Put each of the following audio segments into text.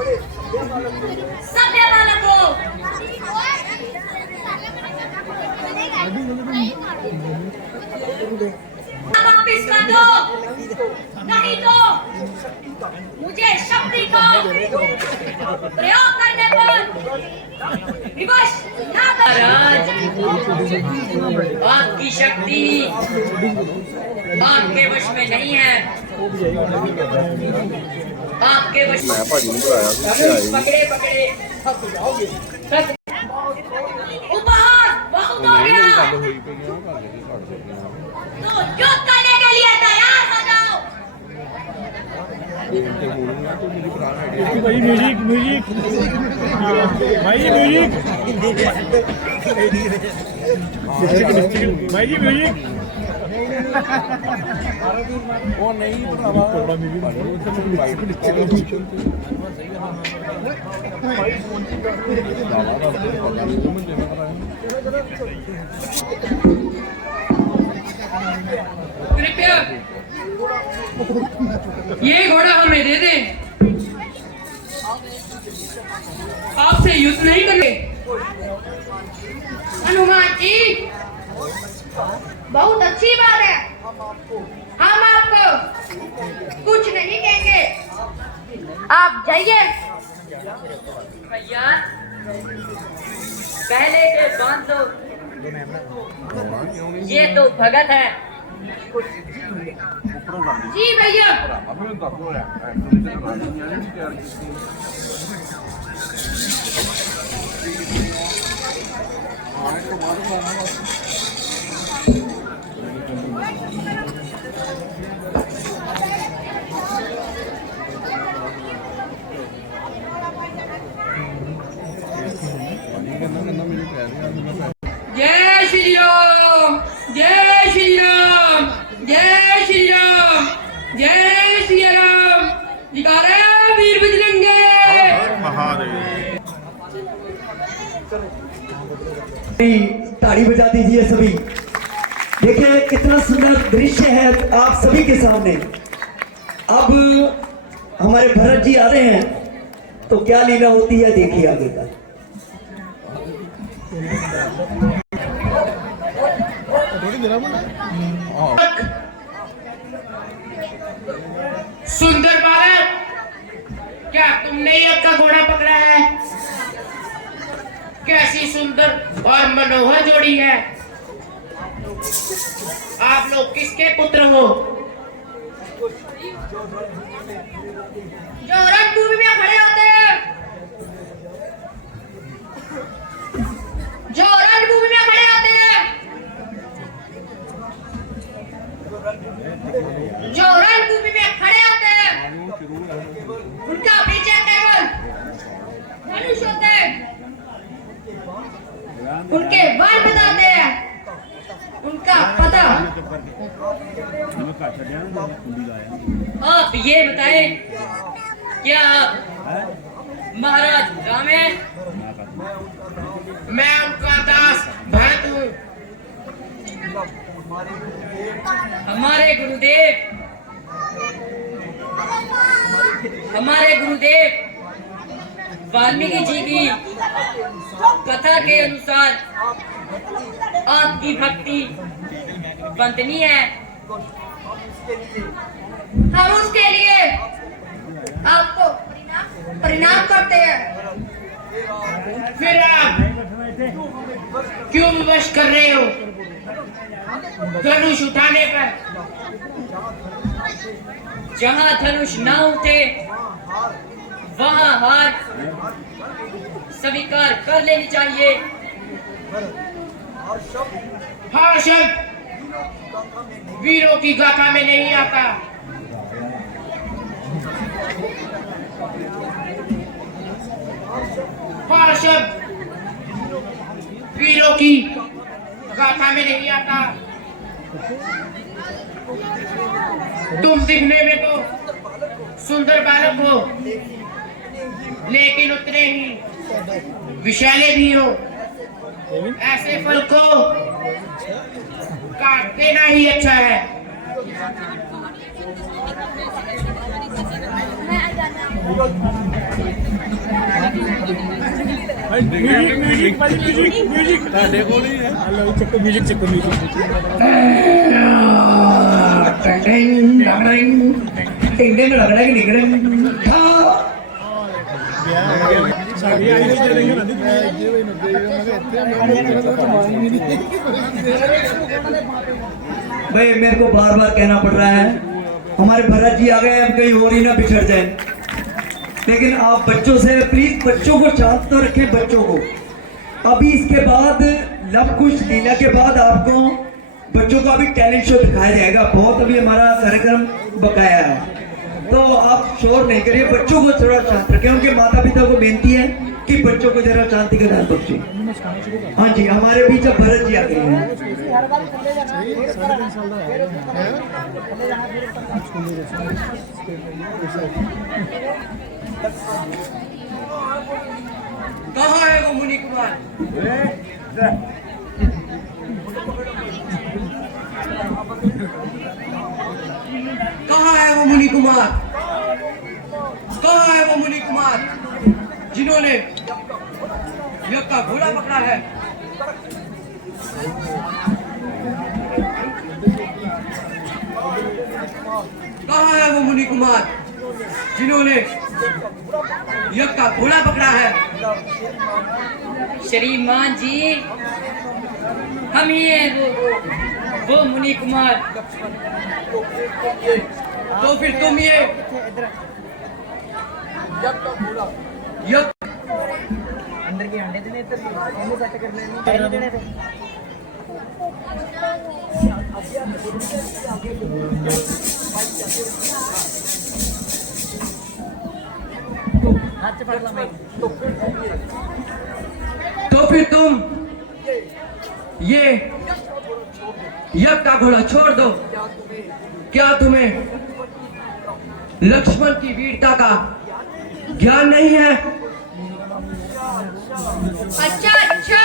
सभ्य बालक हो। अब वापिस कर दो, नहीं तो मुझे शक्ति का प्रयोग करने पर विवश ना महाराज, आपकी शक्ति आपके वश में नहीं है। आपके वश में पकड़े पकड़े उपहार बहुत हो गया, तो युद्ध करने के लिए तैयार हो जाओ। भाई म्यूजिक म्यूजिक भाई म्यूजिक भाई जी म्यूजिक वो नहीं थोड़ा म्यूजिक कृपया ये घोड़ा हमें दे दे। आपसे युद्ध नहीं करेंगे। हनुमान जी, बहुत अच्छी बात है, हम आपको कुछ नहीं कहेंगे, आप जाइए। भैया पहले के बांध दो, ये तो भगत है। जी भैया। जय श्री राम, जय श्री राम, जय श्री राम, जय श्री राम। जयकारा वीर बजरंगे। ताड़ी बजा दीजिए सभी। देखिए कितना सुंदर दृश्य है आप सभी के सामने। अब हमारे भरत जी आ रहे हैं तो क्या लीला होती है देखिए आगे का। सुंदर बालक, क्या तुमने यज्ञ का घोड़ा पकड़ा है? कैसी सुंदर और मनोहर जोड़ी है। आप लोग किसके पुत्र हो? जो रणभूमि में खड़े होते हैं, जो रणभूमि में खड़े होते हैं, जो रणभूमि में खड़े होते हैं, उनका पीछे केवल धनुष होते हैं, उनके बाल बताते हैं, उनका पता। आप ये बताएं, क्या आप महाराज राम हैं? मैं उनका दास भरत हूँ। हमारे गुरुदेव वाल्मीकि जी की कथा के अनुसार आपकी भक्ति वंदनीय है। हम उसके लिए आपको प्रणाम करते हैं। फिर आप क्यों विवश कर रहे हो? धनुष उठाने पर जहां धनुष ना उठे वहां हार स्वीकार कर लेनी चाहिए। हाँ शब्द वीरों की गाथा में नहीं आता। हाँ शब्द वीरों की गाथा में नहीं आता। तुम दिखने में तो सुंदर बालक हो, लेकिन उतने ही विषैले भी हो। ऐसे फल को काट देना ही अच्छा है। म्यूजिक म्यूजिक ਤੁਹਾਡੇ ਕੋਲ ਹੀ ਹੈ ਲਓ ਚੱਕੋ म्यूजिक ਚੱਕੋ म्यूजिक ਸਾਡੀ ਆਈ ਦੇ ਰਹੇ ਨਾ भाई मेरे को बार बार कहना पड़ रहा है, हमारे भरत जी आ गए, हम कहीं और ही ना बिछड़ जाए। लेकिन आप बच्चों से प्लीज बच्चों को शांत तो रखें, बच्चों को। अभी इसके बाद लव कुश लीला के बाद आपको बच्चों का अभी टैलेंट शो दिखाया जाएगा। बहुत अभी हमारा कार्यक्रम बकाया है, तो आप शोर नहीं करिए, बच्चों को थोड़ा शांत रखें। उनके माता पिता को बेनती है कि बच्चों को जरा शांति का ध्यान बख्शे। हाँ जी, हमारे बीच अब भरत जी आ गए हैं। कहाँ है वो मुनि कुमार? कहाँ है वो मुनि कुमार? कहाँ है वो मुनि कुमार जिन्होंने यज्ञ का घोड़ा पकड़ा है? कहाँ है वो मुनि कुमार जिन्होंने यज्ञ का घोड़ा पकड़ा है? श्रीमान जी, हम ही हैं वो मुनि कुमार। तो फिर तुम ये अंदर के अंडे देने सेट करने तो फिर तुम ये यज्ञ का घोड़ा छोड़ दो। क्या तुम्हें लक्ष्मण की वीरता का ज्ञान नहीं है? अच्छा अच्छा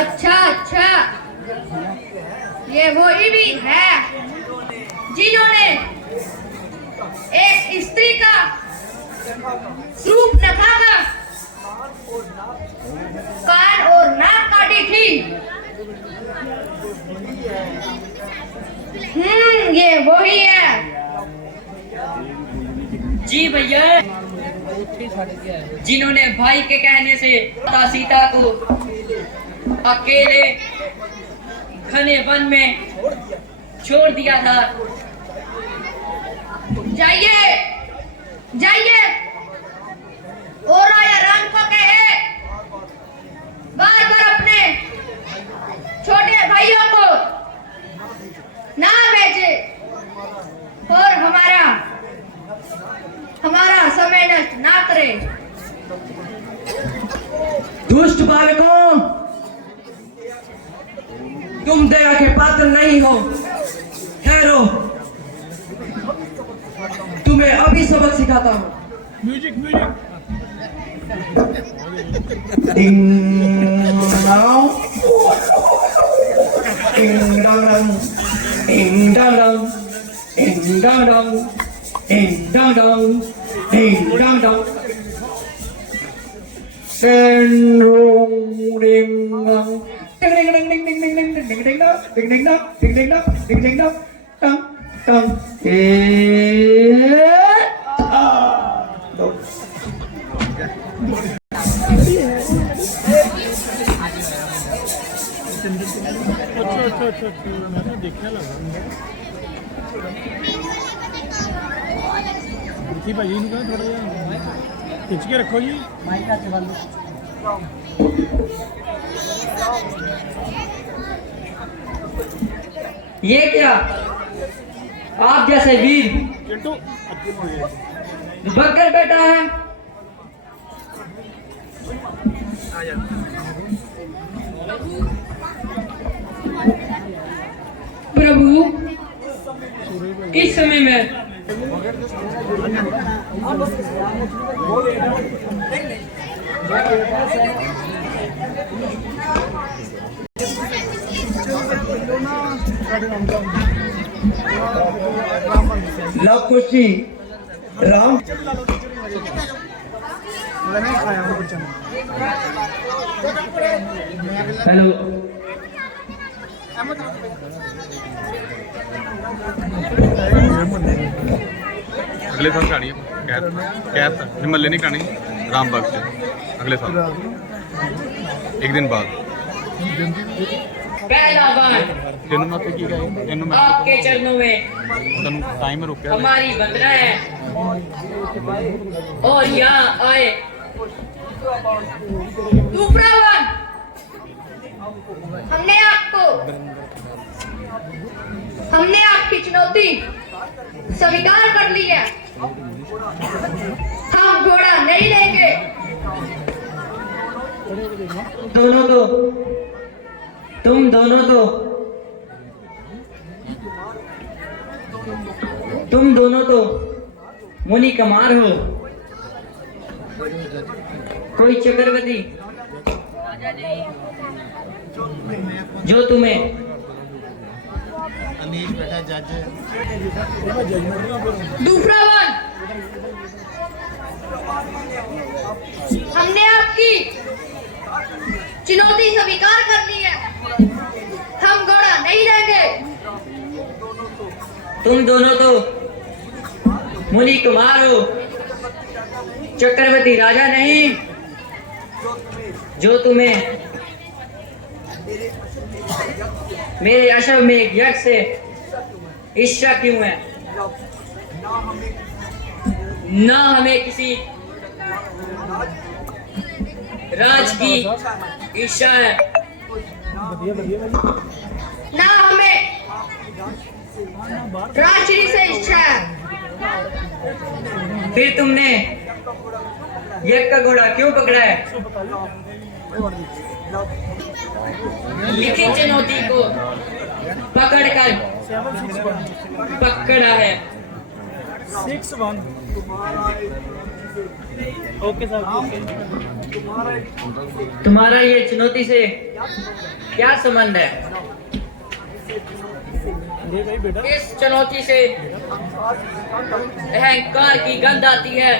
अच्छा अच्छा, ये वही वीर है जिन्होंने एक स्त्री का रूप दिखाकर कान और नाक काटी थी। ये वही है। जी भैया, जिन्होंने भाई के कहने से माता सीता को अकेले घने वन में छोड़ दिया था। जाइए जाइए और राजा राम को कहे बार बार अपने छोटे भाइयों को ना भेजे और हमारा समय नष्ट ना करे। दुष्ट बालकों, तुम दया के पात्र नहीं हो। ठहरो, तुम्हें अभी सबक सिखाता हूँ। Music Ding dong, ding dong, ding dong, ding dong, ding dong, ding dong, ding dong, ding ding ding ding ding ding ding ding ding ding dong, ding ding dong, ding ding dong, ding ding dong, dong dong, अच्छा मैंने देखने लगा देखी भाई इनको थोड़ा यार खिंच के रखो जी। ये क्या? आप जैसे वीर बकर बैठा है। प्रभु, इस समय में लव कुश जी, राम हेलो अगले साल कहानी कैद हिमालय नहीं कहानी रामबाग से अगले साल एक दिन बाद पहला बार तेनों मैं की गए तेनों मैं आपके चरणों में तनु टाइम में रुकया हमारी वंदना है और यहाँ आए दूसरा वन, हमने आपकी चुनौती स्वीकार कर ली है। हम घोड़ा नहीं लेंगे। तुम दोनों तो मुनि कमार हो। कोई चक्रवर्ती जो तुम्हें दूसरा वन, हमने आपकी चुनौती स्वीकार कर ली है। हम घोड़ा नहीं लेंगे। तुम दोनों तो मुनि कुमार हो, चक्रवर्ती राजा नहीं जो तुम्हें मेरे अश्वमेध यज्ञ से ईर्ष्या क्यों है? ना हमें किसी राज की ईर्ष्या है, ना हमें राजश्री से इच्छा है। फिर तुमने यज्ञ का घोड़ा क्यों पकड़ा है? लिखित चुनौती को पकड़कर पकड़ा है। 6-1 ओके सर ओके। तुम्हारा ये चुनौती से क्या संबंध है? इस चुनौती से अहंकार की गंध आती है।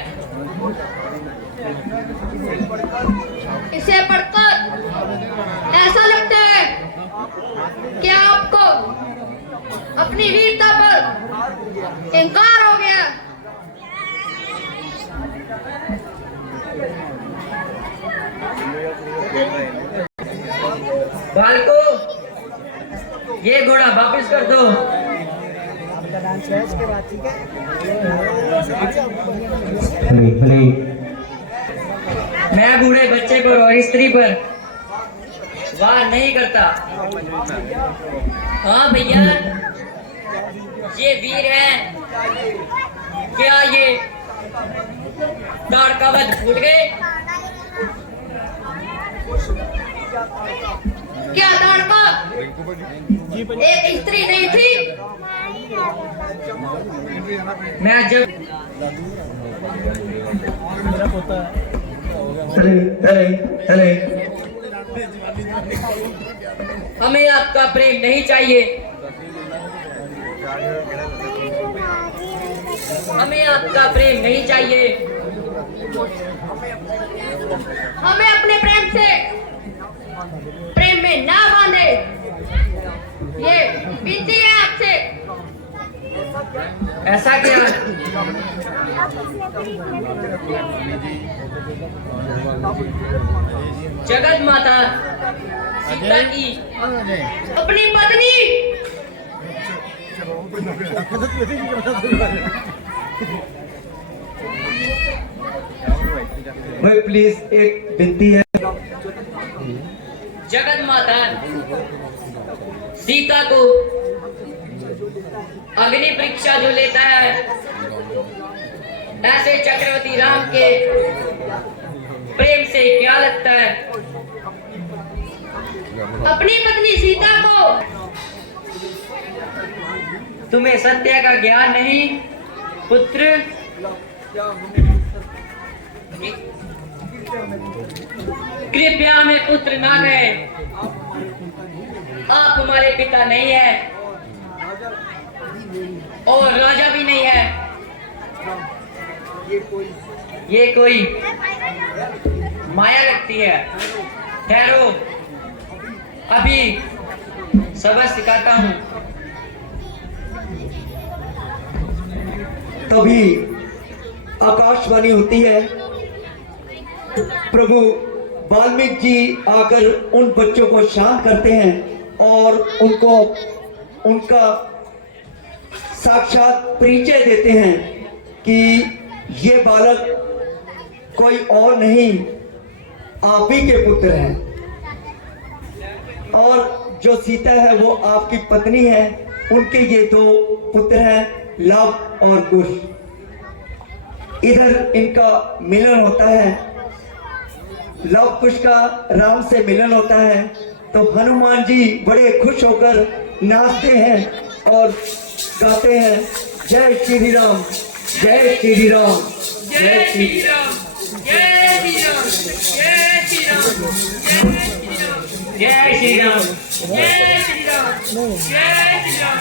इसे पढ़कर ऐसा लगता है कि आपको अपनी वीरता पर इंकार हो गया। बालको, ये घोड़ा वापस कर दो। मैं बूढ़े बच्चे पर और स्त्री पर वार नहीं करता। हाँ भैया, ये वीर हैं। क्या ये ताड़का वध भूल गए? क्या ताड़का एक स्त्री नहीं थी? मैं जब हमें आपका प्रेम नहीं चाहिए। हमें आपका प्रेम नहीं चाहिए। हमें अपने प्रेम में ना बांधे। ये विनती है आपसे। ऐसा क्या? जगत माता सीता की अपनी पत्नी भाई प्लीज एक विनती है। जगत माता सीता को अग्नि परीक्षा जो लेता है, ऐसे चक्रवर्ती राम के प्रेम से क्या लगता है? अपनी पत्नी सीता को तुम्हें सत्य का ज्ञान नहीं पुत्र? कृपया हमें पुत्र ना कहे। आप हमारे पिता नहीं है और राजा भी नहीं है। ये कोई माया लगती है। ठहरो, अभी सबक सिखाता हूँ। तभी आकाशवाणी होती है। प्रभु वाल्मीकि जी आकर उन बच्चों को शांत करते हैं और उनको उनका साक्षात परिचय देते हैं कि ये बालक कोई और नहीं, आप ही के पुत्र हैं, और जो सीता है वो आपकी पत्नी है। उनके ये दो पुत्र हैं, लव और कुश। इधर इनका मिलन होता है, लव कुश का राम से मिलन होता है, तो हनुमान जी बड़े खुश होकर नाचते हैं और गाते हैं, जय श्री राम, जय श्री राम, जय श्री राम, जय श्री राम, जय श्री राम, जय श्री राम, जय श्री राम। जय श्री राम, जय श्री राम।